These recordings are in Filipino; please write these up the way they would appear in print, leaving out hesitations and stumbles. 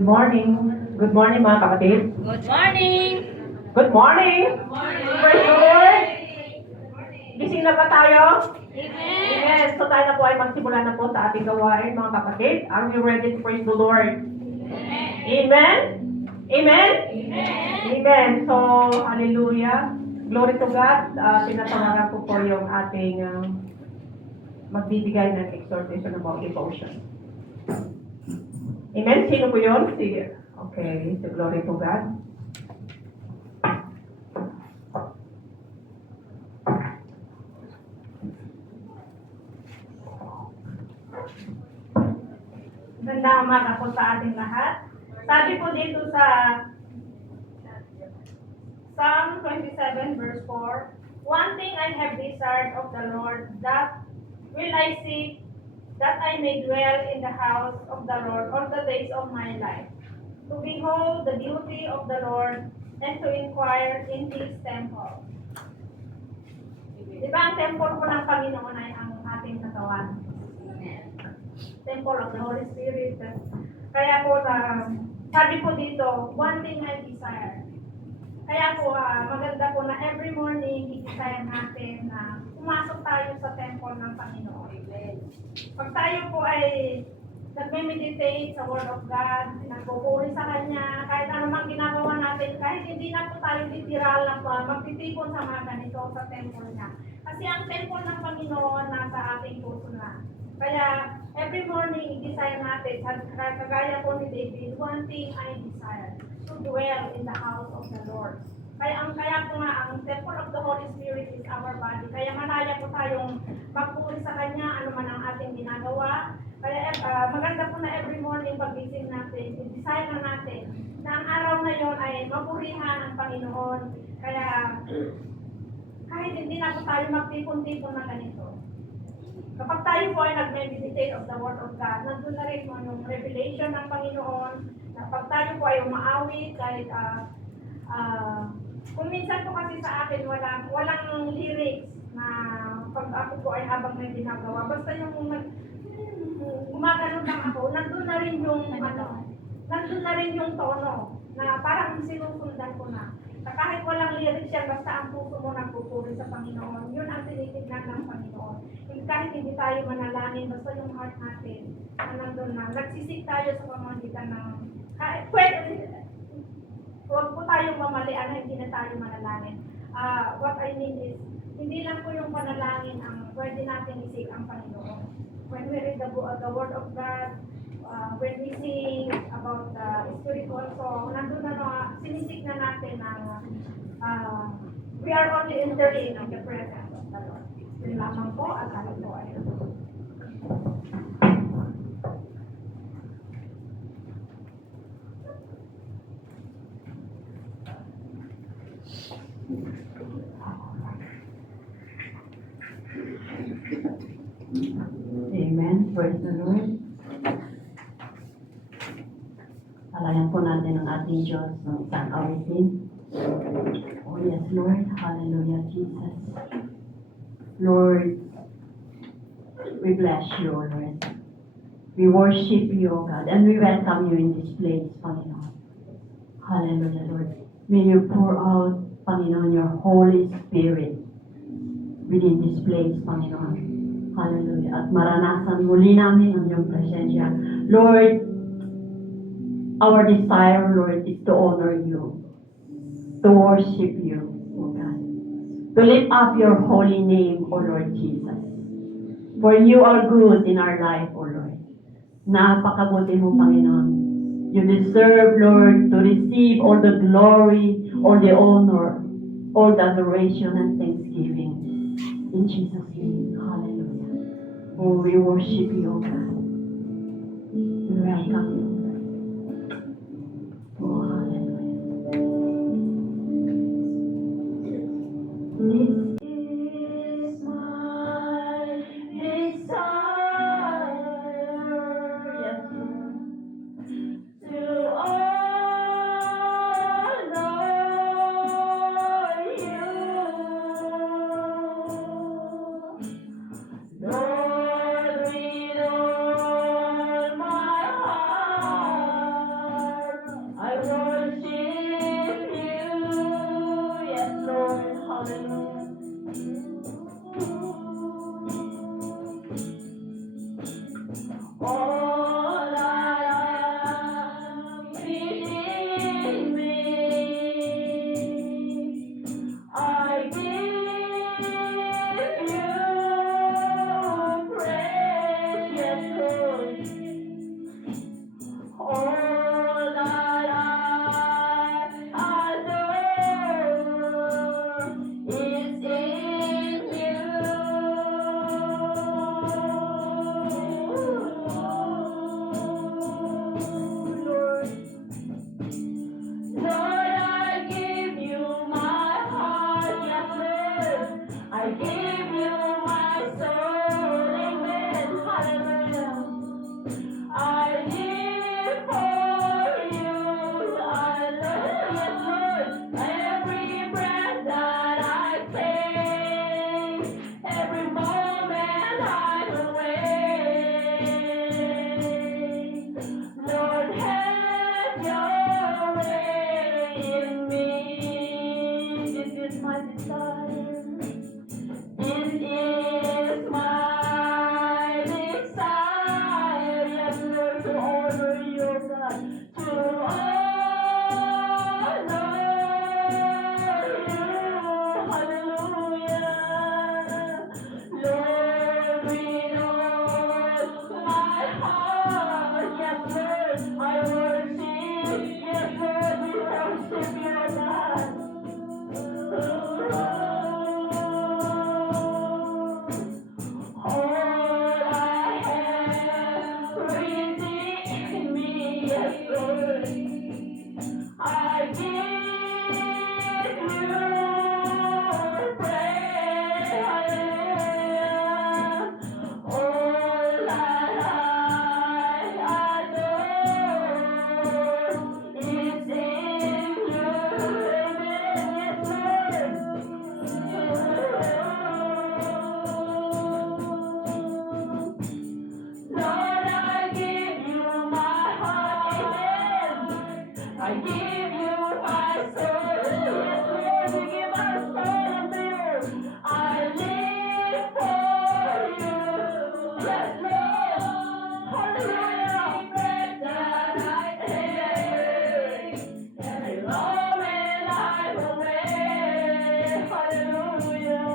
Good morning. Good morning mga kapatid. Good morning! Good morning. Praise the Lord. Gising na ba tayo? Amen! Yes. So tayo na po ay magsimula na po sa ating gawain mga kapatid. Are we ready to praise the Lord? Amen? Amen? Amen. So, hallelujah. Glory to God. Tinatawaran ko po yung ating magbibigay ng exhortation about devotion. Amen? Sino po yun? Sige. Okay. So, glory to God. Magandang umaga po sa ating lahat. Sabi po dito sa Psalm 27 verse 4, one thing I have desired of the Lord, that will I seek, that I may dwell in the house of the Lord all the days of my life, to behold the beauty of the Lord and to inquire in His temple. Di ba ang temple po ng Panginoon ay ang ating katawan? Temple of the Holy Spirit. Kaya po, sabi po dito, one thing I desire. Kaya po, maganda po na every morning, i-desire natin na pumasok tayo sa temple ng Panginoon. Pag tayo po ay nagme-meditate sa Word of God, nagpupuri sa Kanya, kahit anumang ginagawa natin, kahit hindi na po tayo literal na po, magtitipon sa mga ganito sa temple niya. Kasi ang temple ng Panginoon nasa ating puso na. Kaya, every morning, i-desire natin, kagaya po ni David, one thing I desire, to dwell in the house of the Lord. Kaya po nga, ang temple of the Holy Spirit is our body. Kaya malaya po tayong magpuri sa Kanya, ano man ang ating ginagawa. Kaya maganda po na every morning pag-gising natin, i-desire na natin na ang araw na yon ay mapurihan ang Panginoon. Kaya, kahit hindi na po tayo magtipon-tipon na ganito, kapag tayo po ay nag-meditate of the Word of God, nandun na rin po yung revelation ng Panginoon, na pag tayo po ay umaawit, kahit kung minsan po kasi sa akin, walang lyrics na pag ako po ay habang may ginagawa, basta yung gumagano lang ako, nandun na rin yung tono, na parang sinusundan ko na. Kahit walang lyrics yan, basta ang puso mo nagpupuri sa Panginoon, yun ang tinitignan ng Panginoon. Kahit hindi tayo manalangin, basta yung heart natin, na nandun na, nagsisik tayo sa pamamagitan ng, huwag po tayong mamalian na hindi na tayo manalangin. What I mean is, hindi lang po yung panalangin ang pwede natin isik ang Panginoon. When we read the Word of God, when we sing about the spiritual song, nandun na sinisik na natin na we are only entering in the presence of the Lord. Yun lamang po at ano po ay Amen. Praise the Lord. Alayan po natin ang ating Diyos ng isang awitin. Oh yes, Lord. Hallelujah, Jesus. Lord, we bless you, Lord. We worship you, O God, and we welcome you in this place, Panginoon. Hallelujah, Lord. May you pour out, Panginoon, your Holy Spirit within this place, Panginoon. Hallelujah. At maranasan muli namin ang iyong presensya. Lord, our desire, Lord, is to honor you, to worship you, O God, to lift up your holy name, O Lord Jesus. For you are good in our life, O Lord. Napakabuti mo, Panginoon. You deserve, Lord, to receive all the glory, all the honor, all the adoration and thanksgiving. In Jesus' name, hallelujah. Oh, we worship you, O God. We welcome you. Oh, hallelujah. This is my desire, yes, Lord, to honor you. Lord, with all my heart. All I am within me, I give you praise, Lord. All that I adore is in you. Lord, I give you my heart, yes, Lord. I give you my soul, amen, hallelujah. I live for you, I love you, Lord. Every breath that I take, every moment I'm awake. Lord, have your way in me. This is my desire. This is my desire, yes, Lord, to honor you, God, to honor you, hallelujah. Lord, with all my heart, yes, Lord, I worship, yes, Lord, we worship you, God. All I have within me, yes, Lord, I give you praise, hallelujah. All that I adore is in you, amen, yes, Lord, I give you my heart, amen. I give you my soul, yes, Lord, we give our soul unto you. I live for you, yes, Lord, hallelujah. Breath that I take, every moment I'm awake, hallelujah.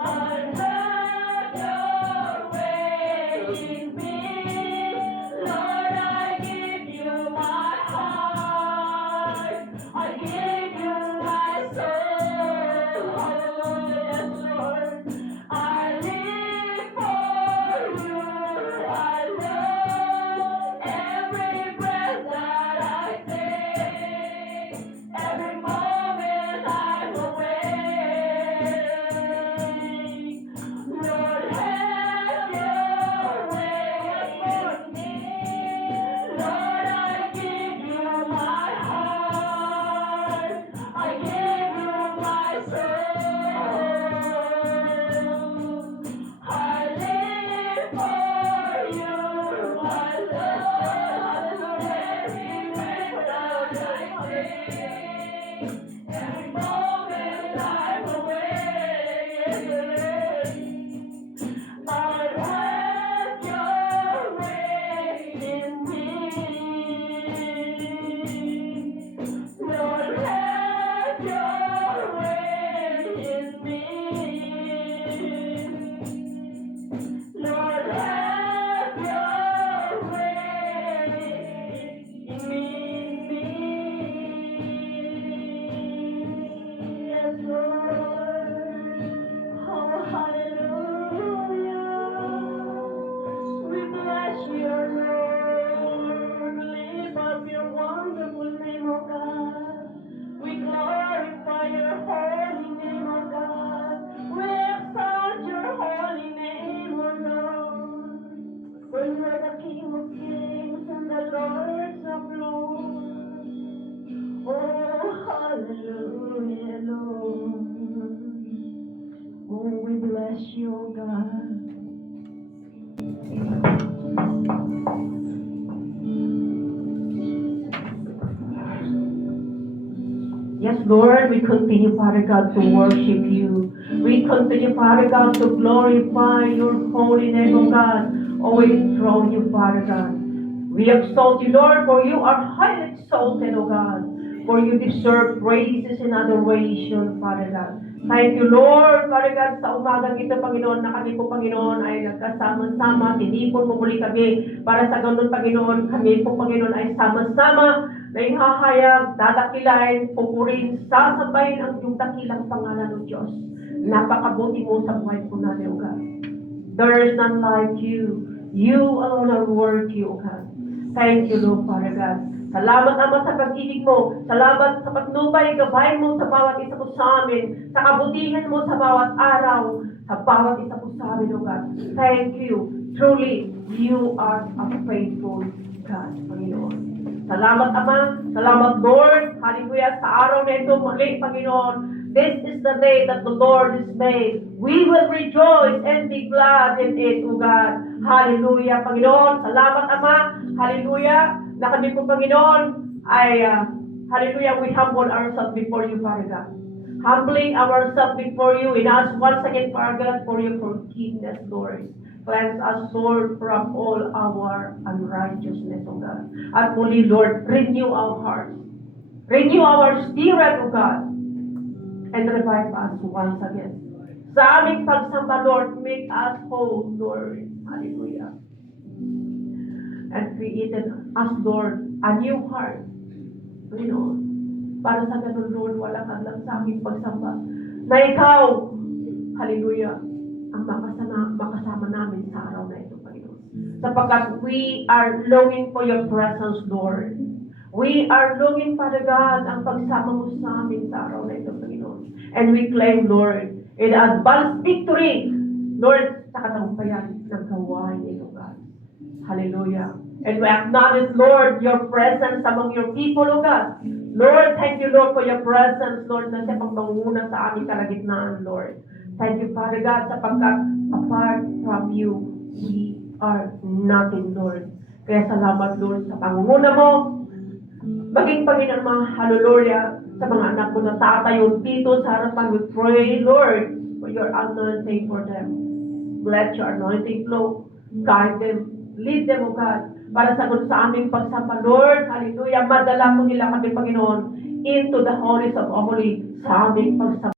I love your way in me, Lord. I give you my heart, I give you my soul, hallelujah, Lord. I live for you, I love every breath that I take, every moment I'm awake. Lord, have your way with me. Lord, I give you my heart, I give you my soul. I live for you, I love every breath that I take, every moment I'm awake. Lord, have your way in me. Lord, have your way in me. Lord, have your way in me. Yes, Lord. Oh, hallelujah. We bless your Lord. Lift up your wonderful name, O God. We glorify your holy name, O God. We exalt your holy name, O Lord. For you are the King of kings and the Lord of lords. Oh, hallelujah, Lord. Oh, we bless you, oh God. Yes, Lord, we continue, Father God, to worship you. We continue, Father God, to glorify your holy name, oh God. Oh, we enthrone you, Father God. We exalt you, Lord, for you are highly exalted, O God. For you deserve praises and adoration, Father God. Thank you, Lord, Father God, sa umagang ito, Panginoon, na kami po, Panginoon, ay nagkasama-sama. Tinipon mo muli kami para sa ganun, Panginoon. Kami po, Panginoon, ay sama-sama na ihahayag, dadakilain, pupurin, sasabayin ang iyong dakilang pangalan ng Diyos. Napakabuti mo sa buhay po natin, O God. There is none like you. You alone are worthy, O God. Thank you, Lord, Father God. Salamat, Ama, sa pag-ibig mo. Salamat sa patnubay, gabay mo sa bawat isa po sa amin. Sa kabutihan mo sa bawat araw. Sa bawat isa po sa amin, O God. Thank you. Truly, you are a faithful God, Panginoon. Salamat, Ama. Salamat, Lord. Hallelujah. Sa araw na ito, muli, Panginoon. This is the day that the Lord has made. We will rejoice and be glad in it, O God. Hallelujah, Panginoon. Salamat, Ama. Hallelujah. Na kami po, Panginoon, ay, hallelujah, we humble ourselves before you, Father God. Humbling ourselves before you and ask once again, Father God, for your forgiveness, Lord. Cleanse us, Lord, from all our unrighteousness, O God. At muli, Lord, renew our hearts. Renew our spirit, O God. And revive us once again. Sa aming pagsamba, Lord, make us whole, Lord. Hallelujah. And created us, Lord, a new heart. Panginoon, para sa ganun, Lord, wala ka lang sa aming pagsamba. Na ikaw, hallelujah, ang makasama namin sa araw na ito, Panginoon. Sapagkat we are longing for your presence, Lord. We are longing, Father God, ang pagsama mo sa amin sa araw na ito, Panginoon. And we claim, Lord, in advanced victory, Lord, sa katagumpayan ng gawain ito, God. Hallelujah. And we acknowledge, Lord, your presence among your people, O God. Lord, thank you, Lord, for your presence, Lord, na sa pangmanguna sa aming kalagitnaan, Lord. Thank you, Father God, sapagkat apart from you, we are nothing, Lord. Kaya salamat, Lord, sa pangunguna mo. Maging Panginoon, mga hallelujah, sa mga anak ko na tatayo dito sa harapan, we pray, Lord, for your anointing for them. Let your anointing flow, guide them, lead them, O God, para sagot sa aming pagsamba, Lord, hallelujah, madala mo nila kami, Panginoon, into the holies of holy sa aming pagsamba.